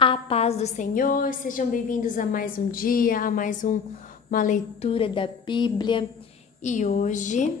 A paz do Senhor, sejam bem-vindos a mais um dia, a mais uma leitura da Bíblia. E hoje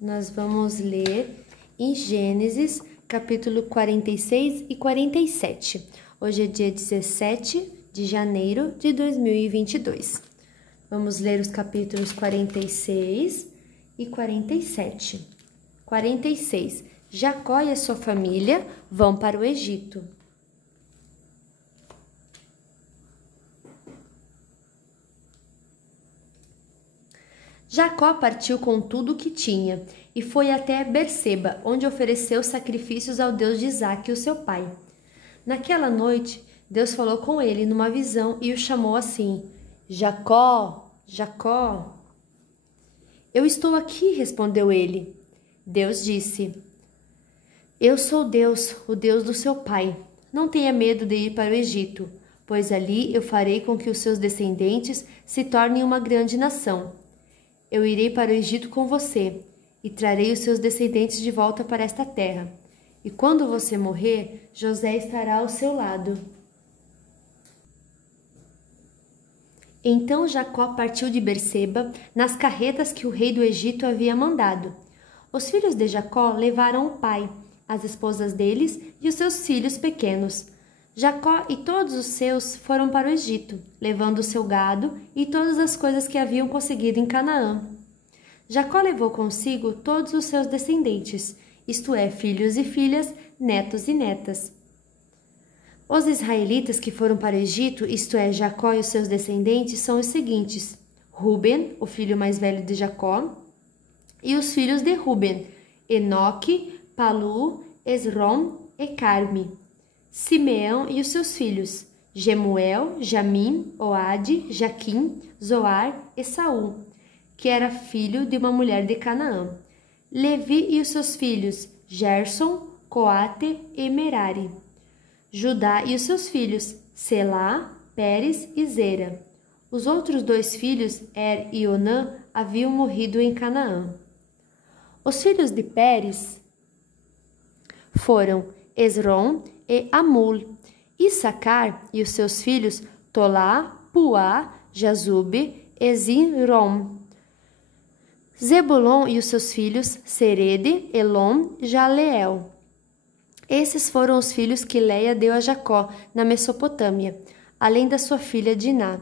nós vamos ler em Gênesis, capítulo 46 e 47. Hoje é dia 17 de janeiro de 2022. Vamos ler os capítulos 46 e 47. 46. Jacó e a sua família vão para o Egito. Jacó partiu com tudo o que tinha e foi até Berseba, onde ofereceu sacrifícios ao Deus de Isaque, o seu pai. Naquela noite, Deus falou com ele numa visão e o chamou assim: Jacó, Jacó. Eu estou aqui, respondeu ele. Deus disse: Eu sou Deus, o Deus do seu pai. Não tenha medo de ir para o Egito, pois ali eu farei com que os seus descendentes se tornem uma grande nação. Eu irei para o Egito com você e trarei os seus descendentes de volta para esta terra. E quando você morrer, José estará ao seu lado. Então Jacó partiu de Berseba nas carretas que o rei do Egito havia mandado. Os filhos de Jacó levaram o pai, as esposas deles e os seus filhos pequenos. Jacó e todos os seus foram para o Egito, levando o seu gado e todas as coisas que haviam conseguido em Canaã. Jacó levou consigo todos os seus descendentes, isto é, filhos e filhas, netos e netas. Os israelitas que foram para o Egito, isto é, Jacó e os seus descendentes, são os seguintes: Ruben, o filho mais velho de Jacó, e os filhos de Ruben, Enoque, Palu, Esrom e Carme. Simeão e os seus filhos, Gemuel, Jamim, Oade, Jaquim, Zoar e Saul, que era filho de uma mulher de Canaã. Levi e os seus filhos, Gerson, Coate e Merari. Judá e os seus filhos, Selá, Pérez e Zera. Os outros dois filhos, Er e Onã, haviam morrido em Canaã. Os filhos de Pérez foram Esrom e Amul. Issacar e os seus filhos, Tolá, Puá, Jazube e Zinrom. Zebulon e os seus filhos, Serede, Elom, Jaleel. Esses foram os filhos que Leia deu a Jacó, na Mesopotâmia, além da sua filha Diná.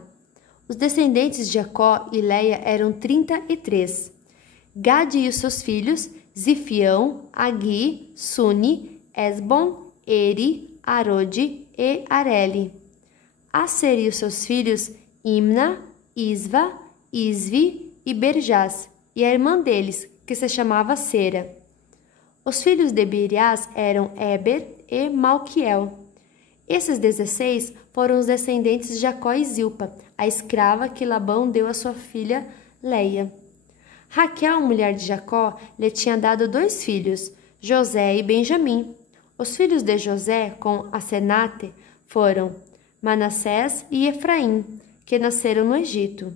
Os descendentes de Jacó e Leia eram 33. Gade e os seus filhos, Zifião, Agui, Suni, Esbon, Eri, Arode e Areli. Aser e os seus filhos, Imna, Isva, Isvi e Berjás, e a irmã deles, que se chamava Sera. Os filhos de Biriás eram Eber e Malquiel. Esses 16 foram os descendentes de Jacó e Zilpa, a escrava que Labão deu à sua filha Leia. Raquel, mulher de Jacó, lhe tinha dado 2 filhos, José e Benjamim. Os filhos de José com Asenate foram Manassés e Efraim, que nasceram no Egito.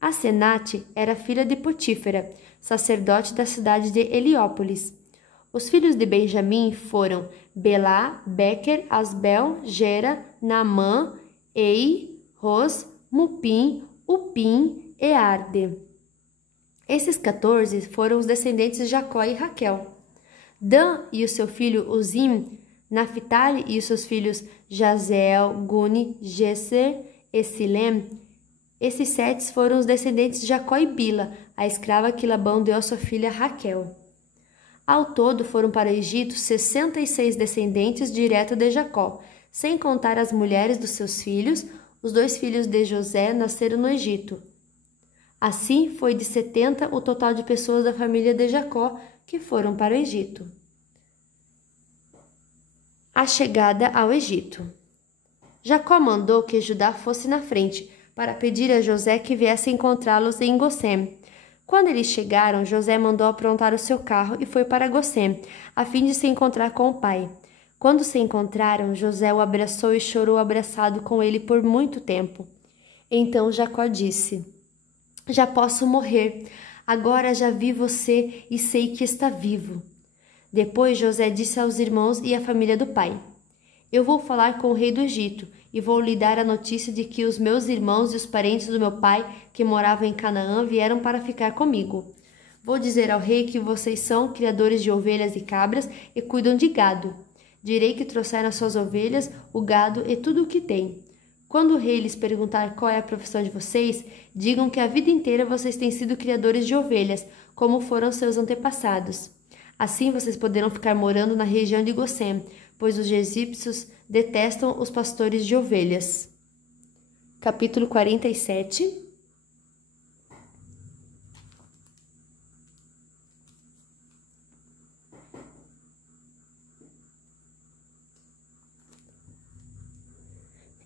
Asenate era filha de Potífera, sacerdote da cidade de Heliópolis. Os filhos de Benjamim foram Belá, Bequer, Asbel, Gera, Naamã, Ei, Ros, Mupim, Upim e Arde. Esses 14 foram os descendentes de Jacó e Raquel. Dan e o seu filho Uzim, Naphtali e os seus filhos Jazeel, Guni, Jeser e Silem. Esses 7 foram os descendentes de Jacó e Bila, a escrava que Labão deu à sua filha Raquel. Ao todo foram para o Egito 66 descendentes direto de Jacó, sem contar as mulheres dos seus filhos. Os 2 filhos de José nasceram no Egito. Assim foi de 70 o total de pessoas da família de Jacó que foram para o Egito. A chegada ao Egito. Jacó mandou que Judá fosse na frente, para pedir a José que viesse encontrá-los em Gosém. Quando eles chegaram, José mandou aprontar o seu carro e foi para Gosém, a fim de se encontrar com o pai. Quando se encontraram, José o abraçou e chorou abraçado com ele por muito tempo. Então Jacó disse: Já posso morrer. Agora já vi você e sei que está vivo. Depois José disse aos irmãos e à família do pai: Eu vou falar com o rei do Egito e vou lhe dar a notícia de que os meus irmãos e os parentes do meu pai, que moravam em Canaã, vieram para ficar comigo. Vou dizer ao rei que vocês são criadores de ovelhas e cabras e cuidam de gado. Direi que trouxeram as suas ovelhas, o gado e tudo o que têm. Quando o rei lhes perguntar qual é a profissão de vocês, digam que a vida inteira vocês têm sido criadores de ovelhas, como foram seus antepassados. Assim vocês poderão ficar morando na região de Gosém, pois os egípcios detestam os pastores de ovelhas. Capítulo 47.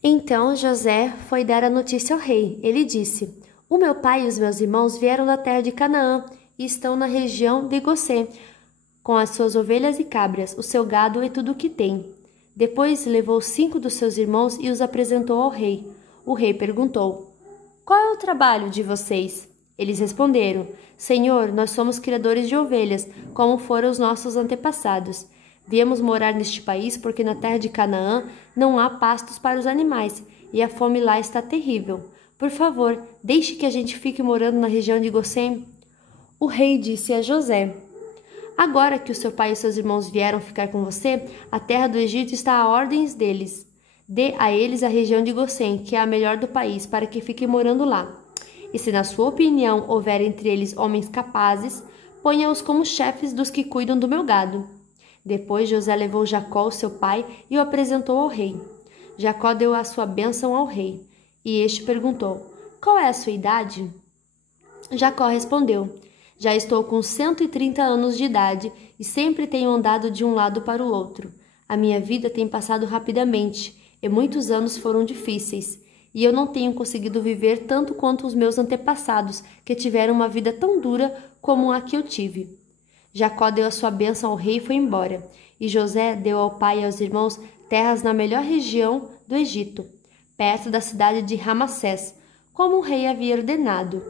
Então José foi dar a notícia ao rei. Ele disse: O meu pai e os meus irmãos vieram da terra de Canaã e estão na região de Gosém, com as suas ovelhas e cabras, o seu gado e tudo o que tem. Depois levou 5 dos seus irmãos e os apresentou ao rei. O rei perguntou: Qual é o trabalho de vocês? Eles responderam: Senhor, nós somos criadores de ovelhas, como foram os nossos antepassados. Viemos morar neste país porque na terra de Canaã não há pastos para os animais e a fome lá está terrível. Por favor, deixe que a gente fique morando na região de Gosém. O rei disse a José: Agora que o seu pai e seus irmãos vieram ficar com você, a terra do Egito está a ordens deles. Dê a eles a região de Gosém, que é a melhor do país, para que fiquem morando lá. E se na sua opinião houver entre eles homens capazes, ponha-os como chefes dos que cuidam do meu gado. Depois José levou Jacó, seu pai, e o apresentou ao rei. Jacó deu a sua bênção ao rei, e este perguntou: Qual é a sua idade? Jacó respondeu: Já estou com 130 anos de idade e sempre tenho andado de um lado para o outro. A minha vida tem passado rapidamente e muitos anos foram difíceis, e eu não tenho conseguido viver tanto quanto os meus antepassados, que tiveram uma vida tão dura como a que eu tive. Jacó deu a sua bênção ao rei e foi embora, e José deu ao pai e aos irmãos terras na melhor região do Egito, perto da cidade de Ramassés, como o rei havia ordenado.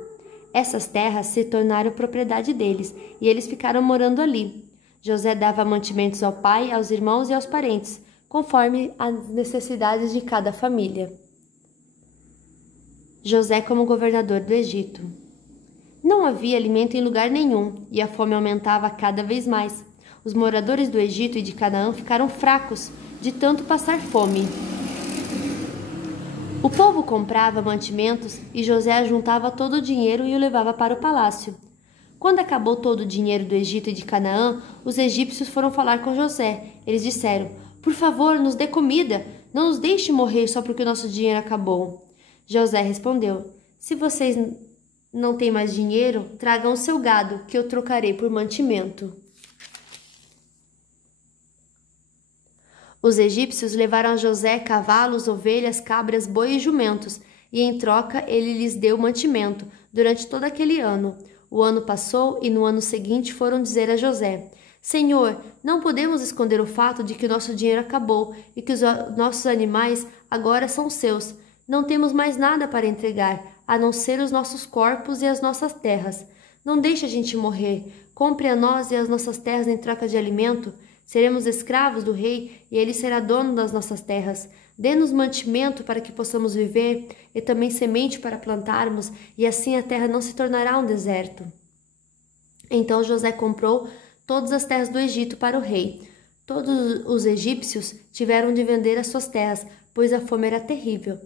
Essas terras se tornaram propriedade deles, e eles ficaram morando ali. José dava mantimentos ao pai, aos irmãos e aos parentes, conforme as necessidades de cada família. José como governador do Egito. Não havia alimento em lugar nenhum, e a fome aumentava cada vez mais. Os moradores do Egito e de Canaã ficaram fracos de tanto passar fome. O povo comprava mantimentos e José ajuntava todo o dinheiro e o levava para o palácio. Quando acabou todo o dinheiro do Egito e de Canaã, os egípcios foram falar com José. Eles disseram: Por favor, nos dê comida, não nos deixe morrer só porque o nosso dinheiro acabou. José respondeu: Se vocês não têm mais dinheiro, tragam o seu gado, que eu trocarei por mantimento. Os egípcios levaram a José cavalos, ovelhas, cabras, bois e jumentos, e em troca ele lhes deu mantimento durante todo aquele ano. O ano passou e no ano seguinte foram dizer a José: Senhor, não podemos esconder o fato de que nosso dinheiro acabou e que os nossos animais agora são seus. Não temos mais nada para entregar, a não ser os nossos corpos e as nossas terras. Não deixe a gente morrer. Compre a nós e as nossas terras em troca de alimento. Seremos escravos do rei e ele será dono das nossas terras. Dê-nos mantimento para que possamos viver e também semente para plantarmos, e assim a terra não se tornará um deserto. Então José comprou todas as terras do Egito para o rei. Todos os egípcios tiveram de vender as suas terras, pois a fome era terrível.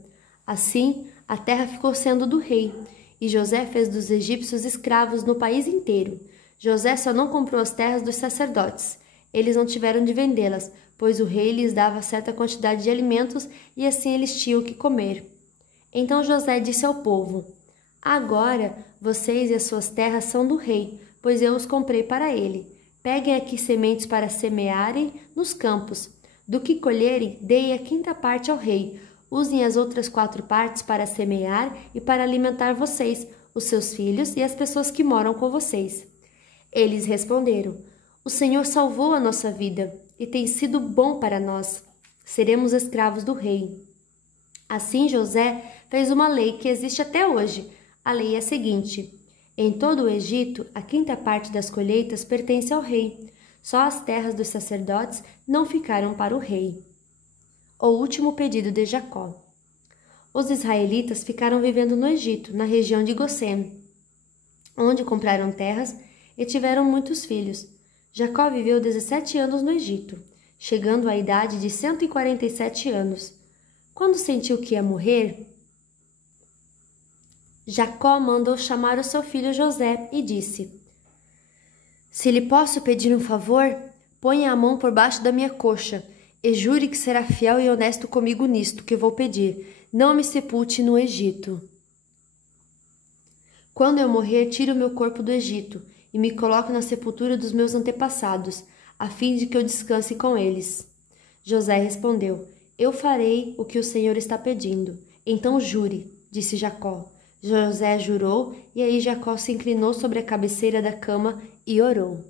Assim, a terra ficou sendo do rei, e José fez dos egípcios escravos no país inteiro. José só não comprou as terras dos sacerdotes. Eles não tiveram de vendê-las, pois o rei lhes dava certa quantidade de alimentos e assim eles tinham o que comer. Então José disse ao povo: Agora vocês e as suas terras são do rei, pois eu os comprei para ele. Peguem aqui sementes para semearem nos campos. Do que colherem, deem a 5ª parte ao rei. Usem as outras 4 partes para semear e para alimentar vocês, os seus filhos e as pessoas que moram com vocês. Eles responderam: O Senhor salvou a nossa vida e tem sido bom para nós. Seremos escravos do rei. Assim José fez uma lei que existe até hoje. A lei é a seguinte: em todo o Egito, a 5ª parte das colheitas pertence ao rei. Só as terras dos sacerdotes não ficaram para o rei. O último pedido de Jacó. Os israelitas ficaram vivendo no Egito, na região de Gosém, onde compraram terras e tiveram muitos filhos. Jacó viveu 17 anos no Egito, chegando à idade de 147 anos. Quando sentiu que ia morrer, Jacó mandou chamar o seu filho José e disse: Se lhe posso pedir um favor, ponha a mão por baixo da minha coxa e jure que será fiel e honesto comigo nisto que vou pedir. Não me sepulte no Egito. Quando eu morrer, tire o meu corpo do Egito e me coloque na sepultura dos meus antepassados, a fim de que eu descanse com eles. José respondeu: Eu farei o que o Senhor está pedindo. Então jure, disse Jacó. José jurou, e aí Jacó se inclinou sobre a cabeceira da cama e orou.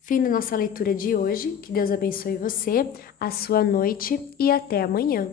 Fim da nossa leitura de hoje. Que Deus abençoe você, a sua noite e até amanhã.